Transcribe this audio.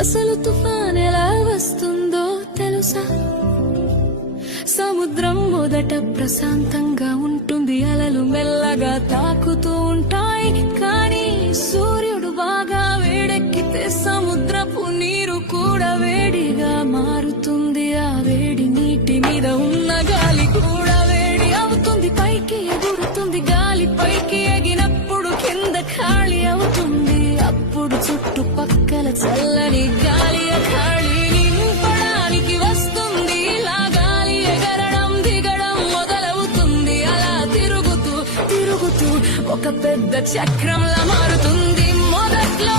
అసలు తుఫాన్ ఎలా వస్తుందో తెలుసా? సముద్రం మొదట ప్రశాంతంగా ఉంటుంది, అలలు మెల్లగా తాకుతూ ఉంటాయి. కానీ సూర్యుడు బాగా వేడెక్కితే సముద్రపు నీరు కూడా వేడిగా మారుతుంది. ఆ వేడి నీటి మీద ఉన్న గాలి కూడా వేడి అవుతుంది, పైకి ఎగురుతుంది. గాలి పైకి ఎగినప్పుడు కింద ఖాళీ అవుతుంది. అప్పుడు చుట్టుపక్కల చల్లని గాలి ఖాళీ నింపడానికి వస్తుంది. ఇలా గాలి ఎగరడం దిగడం మొదలవుతుంది. అలా తిరుగుతూ తిరుగుతూ ఒక పెద్ద చక్రంలా మారుతుంది. మొదట్లో